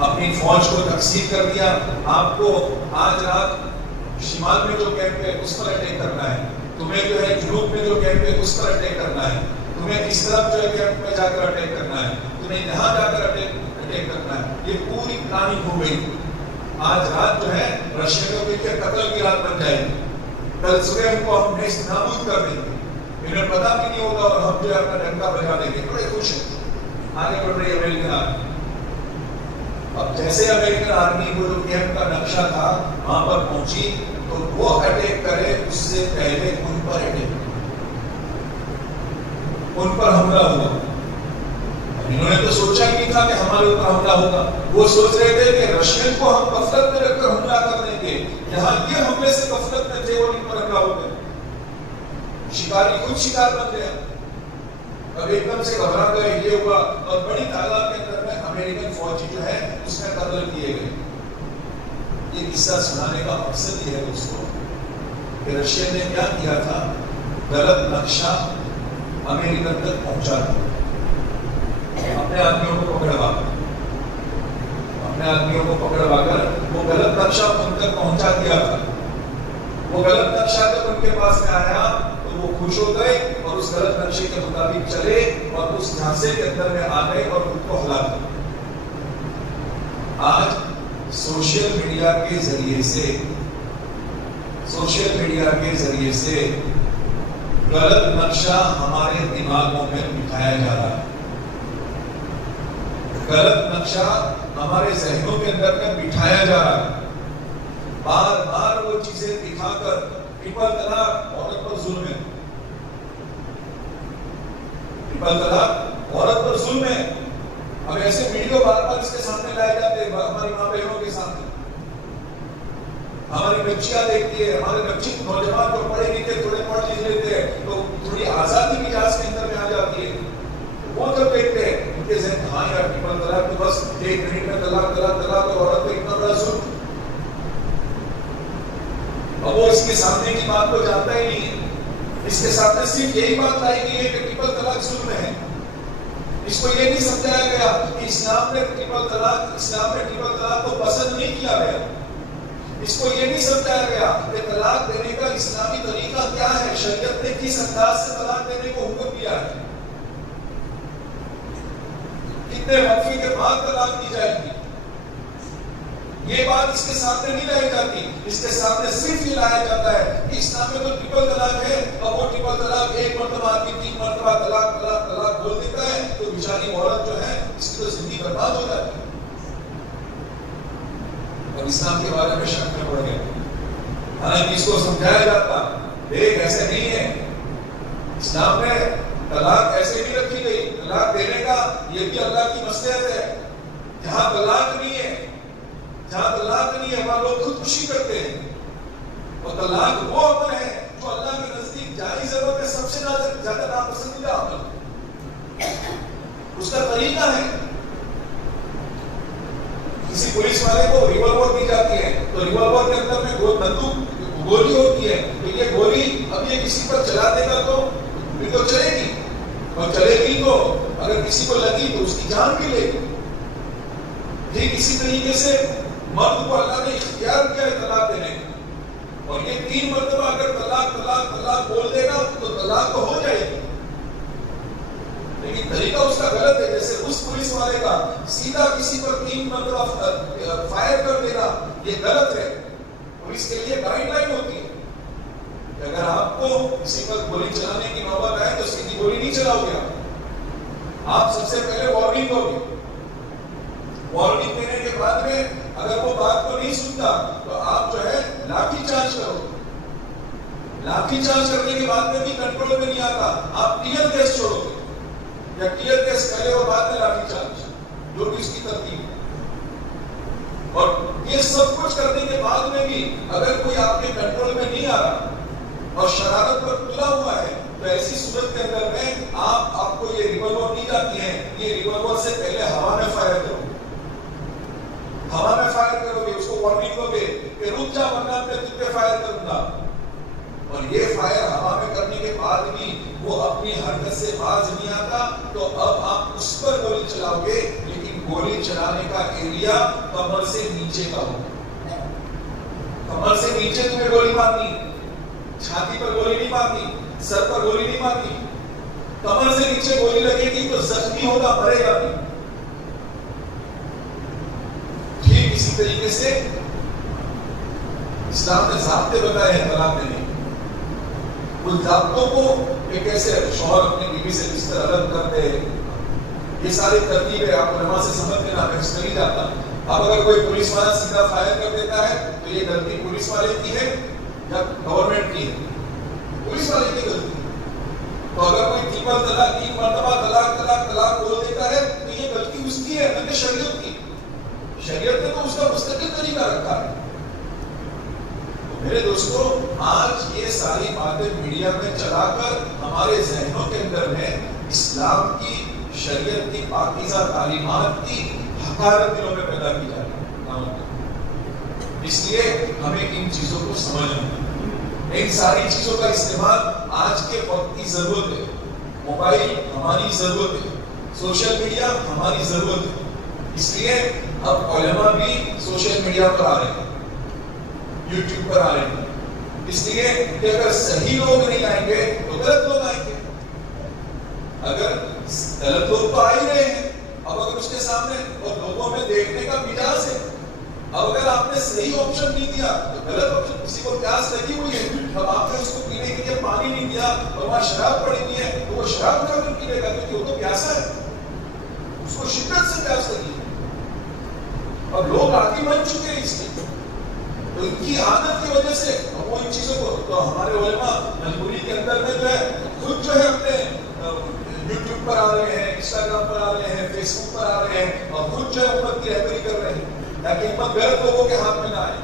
اپنی فوج کو تقسیم کر دیا. آپ کو آج رات شمال میں جو کیمپ ہے اس پر اٹیک کرنا ہے, تمہیں جو ہے جنوب میں جو کیمپ ہے اس پر اٹیک کرنا ہے, تمہیں اس طرف جو ہے کیمپ میں جا کر اٹیک کرنا ہے, تمہیں یہاں جا کر اٹیک کرنا ہے. یہ پوری پلاننگ ہو گئی. آج رات جو ہے رشینوں کے لیے قتل کی رات بن جائے گی. کل صبح ان کو ہم نیست نابود کر دیں گے, انہیں پتا بھی نہیں ہوگا اور ہم جو ہے اپنا ڈنکا بجا دیں گے. بڑے خوش ہیں. آگے بڑھ رہی امریکن آرمی. اب جیسے امریکن آرمی وہ جو کیمپ کا نقشہ تھا وہاں پر پہنچی تو وہ اٹیک کرے اس سے پہلے ان پر اٹیک, ان پر حملہ ہوا. انہوں نے تو سوچا ہی نہیں تھا کہ ہمارے اوپر حملہ ہوگا. وہ سوچ رہے تھے کہ رشین کو ہم غفلت میں رکھ کر حملہ کر دیں گے, یہاں یہ حملے سے غفلت میں تھے اور ان پر حملہ ہو گئے. شکاری خود شکار بن گیا. اب ایک دم سے گھبرا گئے, یہ ہوا اور بڑی تعداد کے اندر میں امریکن فوجی جو ہے اس میں قتل کیے گئے. یہ قصہ سنانے کا مقصد یہ ہے دوستوں کہ رشین نے کیا کیا تھا, غلط نقشہ امریکن تک پہنچا تھا. اپنے آدمیوں کو پکڑوا کر وہ غلط نقشہ ان تک پہنچا دیا تھا. وہ غلط نقشہ جب ان کے پاس میں آیا تو وہ خوش ہو گئے اور اس غلط نقشے کے مطابق چلے اور اس جھانسے کے اندر میں آ گئے اور خود کو ہلا دیا. آج سوشل میڈیا کے ذریعے سے غلط نقشہ ہمارے دماغوں میں بٹھایا جا رہا ہے. غلط نقشہ ہمارے ذہنوں کے اندر میں بٹھایا جا رہا ہے. بار بار وہ چیزیں دکھا کر ٹرپل طلاق عورت پر ظلم ہے, ٹرپل طلاق عورت پر ظلم ہے. اب ایسے ویڈیو بار بار اس کے سامنے لائے جاتے ہیں ہماری ماں بہنوں کے سامنے. ہماری بچیاں دیکھتی ہے, ہمارے بچے نوجوان جو پڑھے لکھے تھوڑے پڑھ لکھ لیتے ہیں تو تھوڑی آزادی مزاج کے اندر میں آ جاتی ہے. وہ جب دیکھتے ہیں ان کے ذہن ہاں یار ٹرپل طلاق تو بس 1 منٹ میں طلاق اور عورت پہ اتنا بڑا ظلم. اب وہ اس کے سامنے کی بات کو جانتا ہی نہیں ہے. اس کے سامنے صرف یہی بات لائی گئی ہے کہ ٹرپل طلاق ظلم ہے. اس کو یہ نہیں سمجھایا گیا کہ اسلام نے ٹرپل طلاق کو پسند نہیں کیا گیا. اس کو یہ نہیں سمجھایا گیا کہ طلاق دینے کا اسلامی طریقہ کیا ہے, شریعت نے کس انداز سے طلاق دینے کو حکم دیا ہے, کتنے وقفے کے بعد طلاق دی جائے گی. یہ بات اس کے سامنے نہیں لائی جاتی. اس کے سامنے صرف یہ لایا جاتا ہے کہ اسلام میں تو ٹرپل طلاق ہے اور وہ ٹرپل طلاق 1 مرتبہ آدمی 3 مرتبہ طلاق بول دیتا ہے تو بیچاری عورت جو ہے اس کی تو زندگی برباد ہو جاتی ہے. اور اسلام کے بارے میں شک میں پڑ گئے. حالانکہ اس کو سمجھایا جاتا دیکھ ایسے نہیں ہے, اسلام میں طلاق ایسے نہیں رکھی گئی. طلاق دینے کا یہ بھی اللہ کی مصلحت ہے. جہاں طلاق نہیں ہے وہاں لوگ خودکشی کرتے ہیں. اور طلاق وہ عمل ہے جو اللہ کے نزدیک جائز عمل میں سب سے زیادہ ناپسندیدہ عمل، اس کا طریقہ ہے. کسی پولیس والے کو ریوالور دی جاتی ہے تو ریوالور کے اندر میں بندوق گولی ہوتی ہے، تو یہ گولی اب یہ کسی پر چلا دے گا تو پھر تو چلے گی، اور چلے گی تو اگر کسی کو لگی تو اس کی جان بھی لے گی. یہ کسی طریقے سے مرد کو اللہ نے اختیار کیا ہے طلاق دینے کا، اور یہ 3 مرتبہ اگر طلاق طلاق طلاق بول دے گا تو طلاق تو ہو جائے گی، لیکن طریقہ اس کا غلط ہے. جیسے اس پولیس والے کا سیدھا کسی پر 3 مرتبہ فائر کر دینا یہ غلط ہے. پولیس کے لیے گائیڈ لائن ہوتی ہے کہ اگر آپ کو کسی پر گولی چلانے کی نوبت آئے تو سیدھی گولی نہیں چلاؤ گے، آپ سب سے پہلے وارننگ دو گے. وارننگ دینے کے بعد میں اگر وہ بات کو نہیں سنتا تو آپ جو ہے لاٹھی چارج کرو. لاٹھی چارج کرنے کے بعد میں بھی کنٹرول میں نہیں آتا، آپ ٹیئر گیس چھوڑو گے، یا ٹیئر گیس پہلے اور بعد میں لاٹھی چارج، جو بھی اس کی ترتیب ہے. اور یہ سب کچھ کرنے کے بعد میں بھی اگر کوئی آپ کے کنٹرول میں نہیں آ رہا اور شرارت پر تلا ہوا ہے تو ایسی صورت کے اندر میں آپ کو یہ ریوالور دی جاتی ہے، یہ ریوالور سے پہلے ہوا میں فائر کرو. ہوا میں فائر کرو گے، اس کو وارننگ دو گے کہ رک جا ورنہ میں تجھ پہ فائر کروں گا. اور یہ فائر ہوا میں کرنے کے بعد بھی وہ اپنی حرکت سے باز نہیں آتا تو اب آپ اس پر گولی چلاؤ گے، لیکن گولی چلانے کا ایریا کمر سے نیچے کا ہوگا. کمر سے نیچے تمہیں گولی مارنی، چھاتی پر گولی نہیں مارنی، سر پر گولی نہیں مارنی. کمر سے نیچے گولی لگے گی تو زخمی ہوگا، مرے گا بھی. ٹھیک اسی طریقے سے اسلام نے ضابطے بتائے ہیں طلاق دینے. ان ضابطوں کو کہ کیسے شوہر اپنی بیوی سے کس طرح الگ کر دے، یہ ساری ترتیبیں آپ علماء سے سمجھ لینا، میں اس نہیں جاتا. اب اگر کوئی پولیس والا سیدھا فائر کر دیتا ہے تو یہ غلطی پولیس والے کی ہے یا گورنمنٹ کی ہے؟ پولیس والے کی غلطی. تو اگر کوئی 3 مرتبہ طلاق طلاق طلاق بول دیتا ہے تو یہ غلطی اس کی ہے، نہ شریعت کی. شریعت نے تو اس کا مستقل طریقہ رکھا ہے. میرے دوستو، آج یہ ساری باتیں میڈیا میں چلا کر ہمارے ذہنوں کے اندر میں اسلام کی، شریعت کی پاکیزہ تعلیمات کی حقارت دلوں میں پیدا کی جا رہی ہے. اس لیے ہمیں ان چیزوں کو سمجھنا ہے. ان ساری چیزوں کا استعمال آج کے وقت کی ضرورت ہے. موبائل ہماری ضرورت ہے، سوشل میڈیا ہماری ضرورت ہے. اس لیے اب علماء بھی سوشل میڈیا پر آ رہے ہیں، یوٹیوب پر آ رہے ہیں. اس لیے کہ اگر صحیح لوگ نہیں آئیں گے تو غلط لوگ آئیں گے. اگر غلط لوگ تو آ ہی رہے ہیں، اب اگر اس کے سامنے اور لوگوں میں دیکھنے کا مزاج ہے، اب اگر آپ نے صحیح آپشن نہیں دیا تو غلط آپشن. کسی کو پیاس لگی ہوئی ہے، اب آپ نے اس کو پینے کے لیے پانی نہیں دیا اور وہاں شراب پڑی ہوئی ہے تو وہ شراب اٹھا کر پینے گا کیونکہ وہ تو پیاسا ہے، اس کو شدت سے پیاس لگی ہے. اب لوگ عادی بن چکے ہیں اس کی، تو ان کی عادت کی وجہ سے وہ ان چیزوں کو، تو ہمارے علماء مجبوری کے اندر میں جو ہے خود جو ہے اپنے یوٹیوب پر آ رہے ہیں، انسٹاگرام پر آ رہے ہیں، فیس بک پر آ رہے ہیں اور خود جو ہے امت کی رہبری کر رہے ہیں تاکہ امت غلط لوگوں کے ہاتھ میں نہ آئے.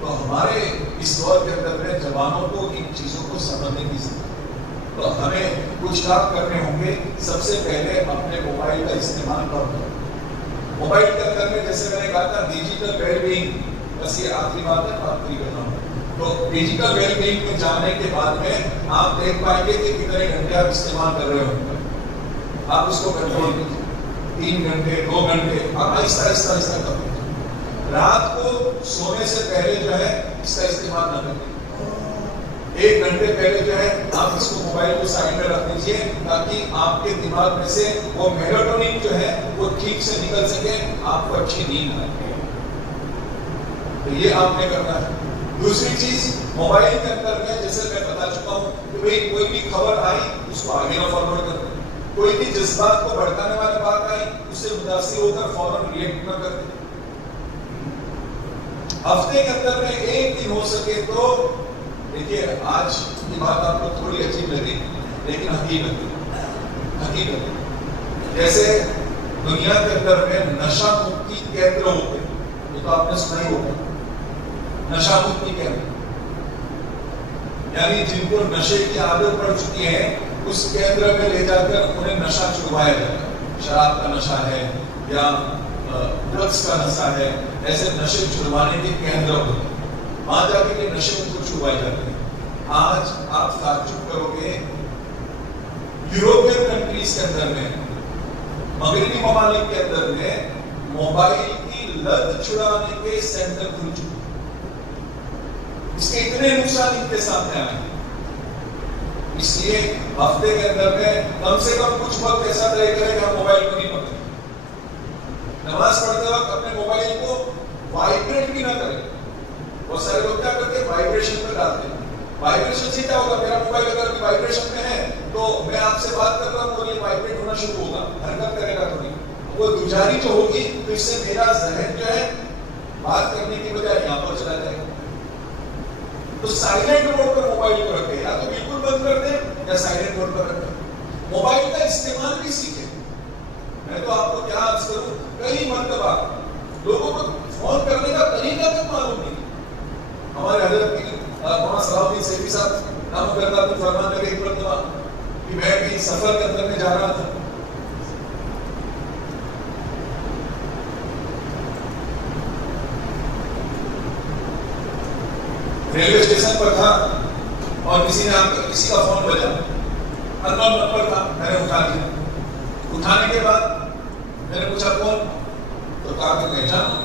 تو ہمارے اس دور کے اندر میں جوانوں کو ان چیزوں کو سمجھنے کی ضرورت ہے. تو ہمیں کچھ کام کرنے ہوں گے. سب سے پہلے اپنے موبائل کا استعمال کم کریں. موبائل کے اندر میں جیسے میں نے کہا تھا ڈیجیٹل ویل بینگ، بس یہ آخری بات ہے، بات پوری کرنا ہوگا. تو ڈیجیٹل ویل بینگ میں جانے کے بعد میں آپ دیکھ پائیں گے کہ کتنے گھنٹے آپ استعمال کر رہے ہوں گے. آپ اس کو کنٹرول کیجیے. 3 گھنٹے 2 گھنٹے آپ آہستہ آہستہ آہستہ کر دیں. رات کو سونے سے پہلے جو ہے اس کا استعمال نہ کریں. 1 گھنٹے پہلے جو ہے آپ اس کو موبائل کو سائڈ میں رکھ دیجیے تاکہ آپ کے دماغ میں سے وہ میلاٹونن جو ہے وہ ٹھیک سے نکل سکے، آپ کو اچھی نیند آئے. تو یہ آپ نے کرنا ہے. دوسری چیز، موبائل کے اندر میں جیسے میں بتا چکا ہوں کہ بھئی کوئی بھی خبر آئی اس کو آگے نہ فارورڈ کر دیں. کوئی بھی جذبات کو بھڑکانے والی بات آئی اس سے متاثر ہو کر فوراً ریئیکٹ نہ کر دیں. ہفتے کے اندر میں 1 دن ہو سکے تو دیکھیے، آج یہ بات آپ کو تھوڑی عجیب لگے لیکن حقیقت ہے. جیسے دنیا کے اندر میں نشہ مکتی کیندر ہوتے ہیں، یہ تو آپ نے سنا ہی ہوگا. نشہ مکتی کیندر یعنی جن کو نشے کی عادت پڑ چکی ہے اس کیندر میں لے جا کر انہیں نشہ چھڑوایا جاتا ہے. شراب کا نشہ ہے یا ڈرگس کا نشہ ہے, ایسے نشے چھڑوانے کے کیندر ہوتے ہیں, وہاں جا کے نشے ان کو چھڑوائے جاتے ہیں. آج آپ تعجب کرو گے یوروپین کنٹریز کے اندر میں, مغربی ممالک کے اندر میں موبائل کی لت چھڑانے کے سینٹر کھل چکے. اس کے اتنے نقصان ان کے سامنے آئے, اس لیے ہفتے کے اندر میں کم سے کم کچھ وقت ایسا طے کرے کہ ہم موبائل کو نہیں پکڑیں. نماز پڑھتے وقت اپنے موبائل کو وائبریٹ بھی نہ کریں. بہت سارے لوگ کیا کرتے ہیں, وائبریشن پہ ڈالتے ہیں. وائبریشن سے کیا ہوگا, میرا موبائل اگر وائبریشن میں ہے تو میں آپ سے بات کر رہا ہوں اور یہ وائبریٹ ہونا شروع ہوگا, حرکت کرے گا کبھی. وہ دوجاری جو ہوگی تو اس سے میرا ذہن جو ہے بات کرنے کی بجائے یہاں پر چلا جائے گا. تو سائلنٹ موڈ پر موبائل کو رکھیں, یا تو بالکل بند کر دیں یا سائلنٹ موڈ پر رکھیں. موبائل کا استعمال بھی سیکھیں. میں تو آپ کو کیا عرض کروں, کئی مرتبہ لوگوں کو فون کرنے کا طریقہ تک معلوم نہیں. ہمارے حضرت کی مولانا صلاح الدین سیفی صاحب نام کرتا تو فرماتے کہ ایک مرتبہ کہ میں کہیں سفر کے اندر میں جا رہا تھا, ریلوے اسٹیشن پر تھا اور کسی کا فون بجا, اننون نمبر تھا, میں نے اٹھا لیا. اٹھانے کے بعد میں نے پوچھا کون, تو کہا کہ پہچان.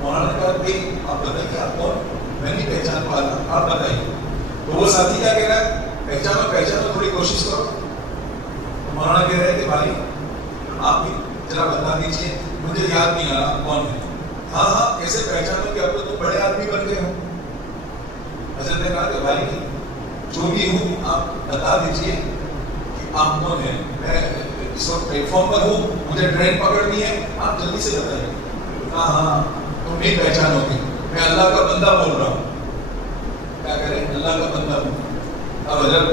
مولانا نے کہا کہ آپ بتائیے آپ کون, میں نہیں پہچان پا رہا, آپ بتائیے. تو وہ ساتھی کیا کہہ رہا ہے, پہچانو تھوڑی کوشش کرو. مولانا کہہ رہے کہ بھائی آپ بھی ذرا بتا دیجیے, مجھے یاد نہیں آ رہا کون ہے. ہاں کیسے پہچانو کہ اب تو تم بڑے آدمی بن گئے ہو. حضرت نے کہا کہ بھائی جو بھی ہوں آپ بتا دیجیے کہ آپ کون ہیں. میں اس وقت پلیٹ فارم پر ہوں, مجھے ٹرین پکڑنی ہے, آپ جلدی سے بتائیے. ہاں تم نہیں پہچانو گے, میں اللہ کا بندہ بول رہا ہوں. کیا کریں, اللہ کا بندہ ہوں. اب حضرت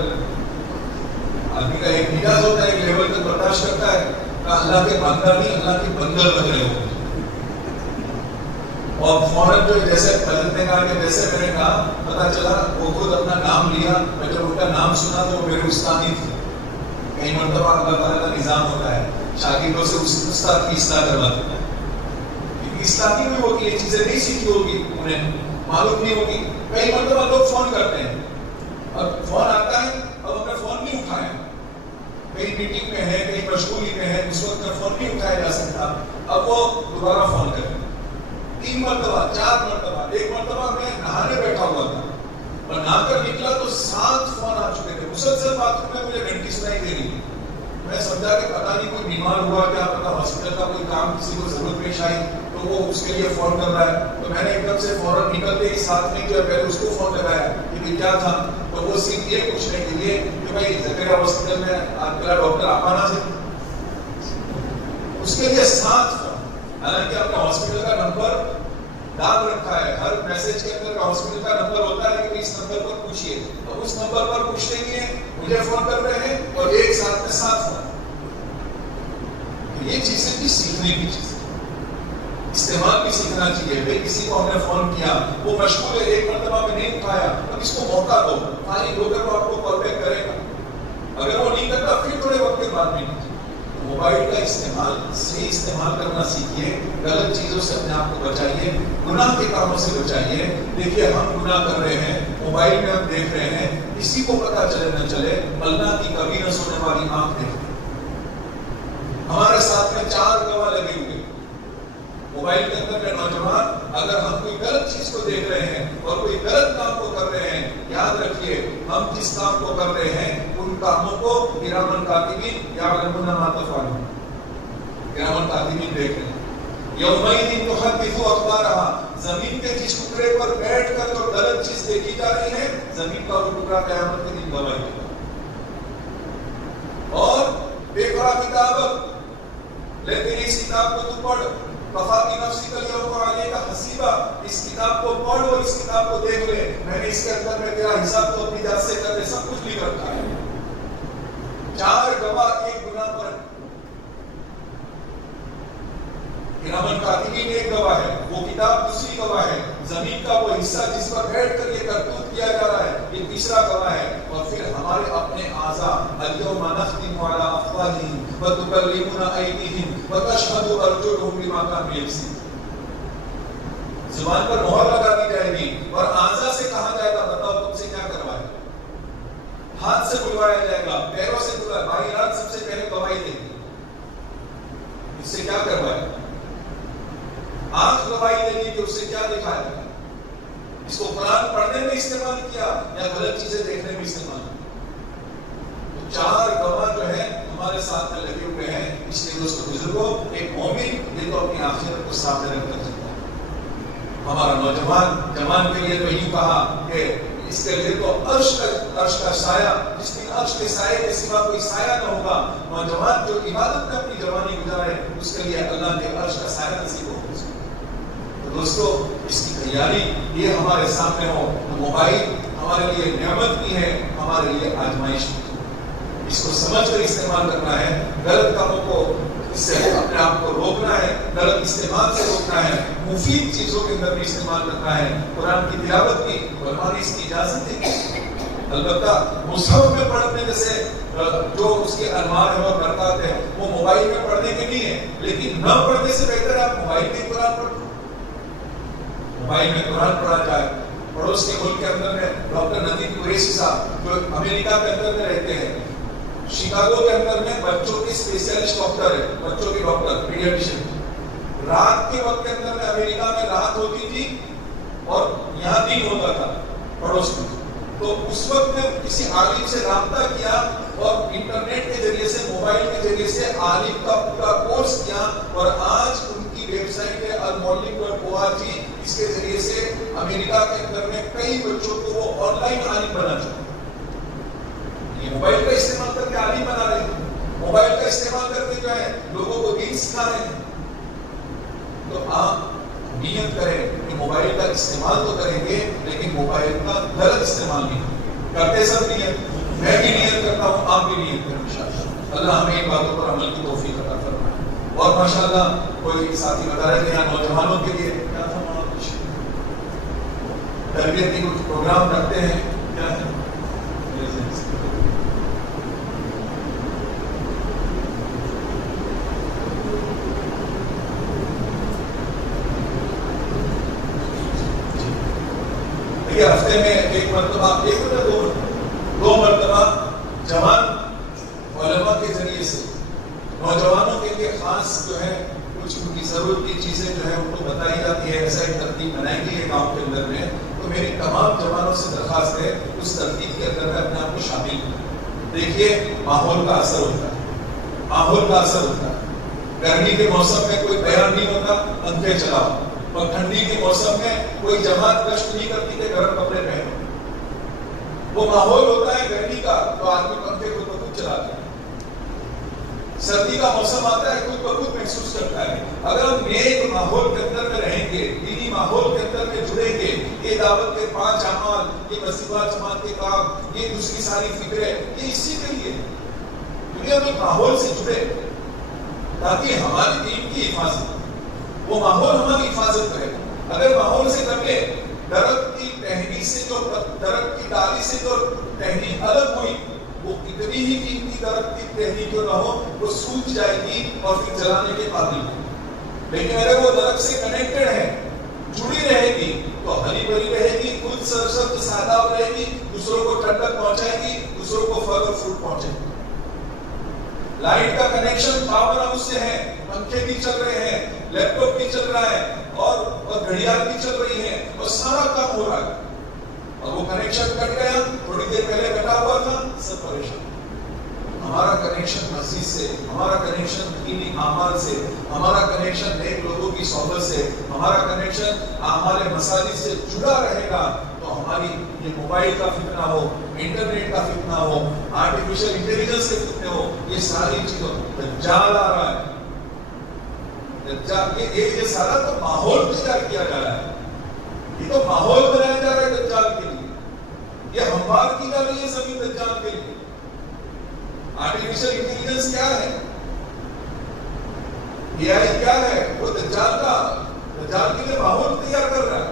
آدمی کا ایک مزاج ہوتا ہے, ایک لیول تک برداشت کرتا ہے, کہ اللہ کے بندہ نہیں اللہ کے بندر لگ رہے ہو. اور فوراً جو جیسے حضرت نے کہا کہ جیسے میں نے کہا پتا چلا وہ خود اپنا نام لیا, میں جب ان کا نام سنا تو وہ میرے استاد ہی تھے. کئی مرتبہ اللہ تعالیٰ کا نظام ہوتا ہے, شاگردوں سے استاد کی اصلاح کرواتے ہیں. اصلاح کی بھی ہوگی, یہ چیزیں نہیں سیکھی ہوگی, انہیں معلوم نہیں ہوگی. کئی مرتبہ لوگ فون کرتے ہیں, اب فون آتا ہے, اب ہم نے فون نہیں اٹھایا, کئی میٹنگ میں ہے, کئی مشغولی میں ہے, اس وقت میں فون نہیں اٹھایا جا سکتا. اب وہ دوبارہ فون کریں, 3 مرتبہ 4 مرتبہ. ایک مرتبہ میں نہانے بیٹھا ہوا تھا اور نہا کر نکلا تو 7 فون آ چکے تھے. مسلسل بات میں مجھے گھنٹی سنائی دے رہی. میں سمجھا کہ پتا نہیں کوئی بیمار ہوا, کیا پتا ہاسپٹل کا کوئی کام کسی کو ضرورت پیش آئی تو وہ اس کے لیے فون کر رہا ہے. تو میں نے ایک دم سے فوراً نکلتے ہی ساتھ میں جو ہے پہلے اس کو فون لگایا کہ کیا تھا. تو وہ صرف یہ پوچھنے کے لیے کہ بھائی زکریا ہاسپٹل میں آپ کا ڈاکٹر آپانا سے, اس کے لیے 7 فون. حالانکہ آپ کا ہاسپٹل کا نمبر ڈال رکھا ہے, ہر میسج کے اندر ہاسپٹل کا نمبر ہوتا ہے کہ اس نمبر پر پوچھیے. تو اس نمبر پر پوچھنے کے لیے مجھے فون کر رہے ہیں اور ایک ساتھ میں 7 فون. یہ چیزیں بھی سیکھنے کی چیزیں, استعمال بھی سیکھنا چاہیے. بھائی کسی کو ہم نے فون کیا, وہ مشغول ہے, ایک مرتبہ میں نہیں اٹھایا, اب اس کو موقع دو, خالی ہو کر وہ آپ کو کال بیک کرے گا. اگر وہ نہیں کرتا پھر تھوڑے وقت کے بعد بھی نہیں. موبائل کا استعمال صحیح استعمال کرنا سیکھیے, غلط چیزوں سے اپنے آپ کو بچائیے, گناہ کے کاموں سے بچائیے. دیکھیے ہم گناہ کر رہے ہیں, موبائل میں ہم دیکھ رہے ہیں, کسی کو پتا چلے نہ چلے, اللہ کی کبھی نہ سونے والی آنکھ دیکھ. ہمارے ساتھ میں 4 گواہ لگے ہوئے. موبائل کے اندر کے نوجوان اگر ہم کوئی غلط چیز کو دیکھ رہے ہیں اور کوئی غلط کام کو کر رہے ہیں, یاد رکھیے ہم جس کام کو کر رہے ہیں ان کاموں کو کرامن کاتبین یعلمون ما تفعلون, کرامن کاتبین دیکھ رہے ہیں. یومئذ تحدث اخبارها, زمین کے جس ٹکڑے پر بیٹھ کر جو غلط چیز دیکھی جا رہی ہے, زمین کا وہ ٹکڑا قیامت کے دن گواہی دے گا. اور اقرا کتابک, لیکن اس کتاب کو تو پڑھ, کفا بنفسک الیوم علیک حسیبا, اس کتاب کو پڑھ اور اس کتاب کو دیکھ لے, میں نے اس کے اندر میں تیرا حساب تو اپنی ذات سے کر دے, سب کچھ لکھ رکھا ہے. 4 گواہ ایک گناہ پر, کرامن کاتبین ایک گواہ ہے, وہ کتاب دوسری گواہ ہے, زمین کا وہ حصہ جس پر بیٹھ کر یہ کرتوت کیا جا رہا ہے، یہ تیسرا گواہ ہے. اور پھر ہمارے اپنے اعضاء، الیوم نختم علی افواہہم وتکلمنا ایدیہم وتشہد ارجلہم بما کانوا یکسبون. زبان پر مہر لگا دی جائے گی اور اعضاء سے کہا جائے گا بتاؤ تم سے کیا کروایا. ہاتھ سے بلوایا جائے گا، پیروں سے بلوایا. باہرات سب سے پہلے گواہی دے گی اس سے کیا کروایا. آنکھ گواہی دے گی کہ اس سے کیا دکھایا. اس کو قرآن پڑھنے میں استعمال کیا یا غلط چیزیں دیکھنے میں استعمال کیا. تو چار گواہ جو ہے ہمارے ساتھ میں لگے ہوئے ہیں. اس لیے دوستو بزرگوں، ایک مومن یہ تو اپنی آخرت کو سامنے رکھ کر چلتا ہے. ہمارا نوجوان جوان کے لیے تو یہی کہا کہ اس کے لیے تو عرش کا سایہ، جس دن عرش کے سائے کے سوا کوئی سایہ نہ ہوگا. نوجوان جو عبادت میں اپنی جوانی گزارے اس کے لیے اللہ کے عرش کا سایہ نصیب ہو. تو دوستو اس کی تیاری یہ ہمارے سامنے ہو. تو موبائل ہمارے لیے نعمت بھی ہے، ہمارے لیے آزمائش بھی ہے. اس کو سمجھ کر استعمال کرنا ہے. غلط کاموں کو اس سے اپنے آپ کو روکنا ہے، غلط استعمال سے روکنا ہے. مفید چیزوں کے اندر بھی استعمال کرنا ہے. قرآن کی تلاوت کی اور اس کی اجازت ہے. البتہ مصحف میں پڑھنے جیسے جو اس کے انوار ہیں اور برکات ہیں وہ موبائل میں پڑھنے کے نہیں ہیں، لیکن نہ پڑھنے سے بہتر ہے آپ موبائل میں قرآن پڑھ لو. موبائل میں قرآن پڑھا جائے. پڑوس کے ملک کے اندر میں ڈاکٹر ندیم قریشی صاحب جو امریکہ کے اندر میں رہتے ہیں، شکاگو کے اندر میں بچوں کے اسپیشلسٹ ڈاکٹر ہے، بچوں کے ڈاکٹر پیڈیاٹریشن. رات کے وقت کے اندر میں امریکہ میں رات ہوتی تھی اور یہاں دن ہوتا تھا پڑوس میں. تو اس وقت میں کسی عالم سے رابطہ کیا اور انٹرنیٹ کے ذریعے سے، موبائل کے ذریعے سے عالم کا پورا کورس کیا. اور آج ان کی ویب سائٹ ہے almollim.org، اس کے ذریعے سے امریکہ کے اندر میں کئی بچوں کو وہ آن لائن عالم بنا چکے. یہ موبائل کا استعمال کر کے عالم بنا رہے ہیں، موبائل کا استعمال کر کے جو ہے لوگوں کو دین سکھا رہے ہیں. تو آپ نیت کریں کہ موبائل کا استعمال تو کریں گے لیکن موبائل کا غلط استعمال نہیں کرتے. سب نیت، میں بھی نیت کرتا ہوں، آپ بھی نیت کریں انشاءاللہ. اللہ ہمیں ان باتوں پر عمل کی توفیق عطا فرمائے. اور ماشاءاللہ کوئی ساتھی بتا رہے تھے یہاں نوجوانوں کے لیے کیا تھا، تربیتی کچھ پروگرام رکھتے ہیں کیا ہے. ہفتے میں ایک مرتبہ، دو مرتبہ جوان علماء کے ذریعے سے نوجوانوں کے لیے خاص جو ہے کچھ ان کی ضرورت کی چیزیں جو ہے ان کو بتائی جاتی ہے. ایسا ایک ترتیب بنائی گئی ہے گاؤں کے اندر میں. تو میری تمام جوانوں سے درخواست ہے اس ترتیب کے اندر میں اپنے آپ کو شامل کریں. دیکھیے ماحول کا اثر ہوتا ہے، ماحول کا اثر ہوتا ہے. گرمی کے موسم میں کوئی بیان نہیں ہوتا پنکھے چلاؤ، اور ٹھنڈی کے موسم میں کوئی جماعت گشت نہیں کرتی کہ گرم کپڑے پہنو. وہ ماحول ہوتا ہے گرمی کا تو آدمی پنکھے خود بخود چلاتا ہے. سردی کا موسم آتا ہے خود بخود محسوس کرتا ہے. اگر ہم نیک ماحول کے اندر میں رہیں گے، دینی ماحول کے اندر میں جڑیں گے، یہ دعوت کے 5 اعمال، یہ مسیحا جماعت کے کام، یہ دوسری ساری فکریں، یہ اسی کے لیے دنیا میں ماحول سے جڑے تاکہ ہماری دین کی حفاظت، وہ ماحول ہماری حفاظت کرے. اگر ماحول سے کٹے، درخت کی ٹہنی سے جو درخت کی ڈالی سے جو ٹہنی الگ ہوئی، وہ کتنی ہی قیمتی درخت کی ٹہنی کیوں نہ ہو، وہ سوکھ جائے گی اور پھر جلانے کے قابل ہے. لیکن اگر وہ درخت سے کنیکٹڈ ہے، جڑی رہے گی تو ہری بھری رہے گی، خود سرسبز ساداب رہے گی، دوسروں کو ٹھنڈک پہنچائے گی، دوسروں کو پھل اور فروٹ پہنچائے گی. لائٹ کا کنیکشن پاور ہاؤس سے ہے، پنکھے بھی چل رہے ہیں، لیپ ٹاپ بھی چل رہا ہے اور گھڑیاں بھی چل رہی ہیں اور سارا کام ہو رہا ہے. اور وہ کنیکشن کٹ گیا، تھوڑی دیر پہلے کٹا ہوا تھا، سب پریشان. ہمارا کنیکشن مسجد سے، ہمارا کنیکشن دینی اعمال سے، ہمارا کنیکشن نیک لوگوں کی صحبت سے، ہمارا کنیکشن اعمال مساجد سے جڑا رہے گا تو ہماری یہ موبائل کا فتنہ ہو، انٹرنیٹ کا فتنہ ہو، آرٹیفیشل انٹیلیجنس کے فتنے ہو، یہ ساری چیزوں دجال آ رہا ہے. دجال یہ سارا تو ماحول تیار کیا جا رہا ہے. یہ تو ماحول بنایا جا رہا ہے دجال کے لیے. یہ ہموار کی جا رہی ہے زمین دجال کے لیے. آرٹیفیشل انٹیلیجنس کیا ہے؟ اے آئی کیا ہے؟ وہ دجال کے لیے ماحول تیار کر رہا ہے.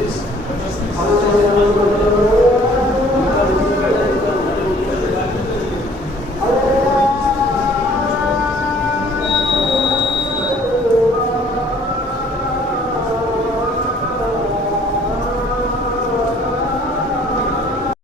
Yes.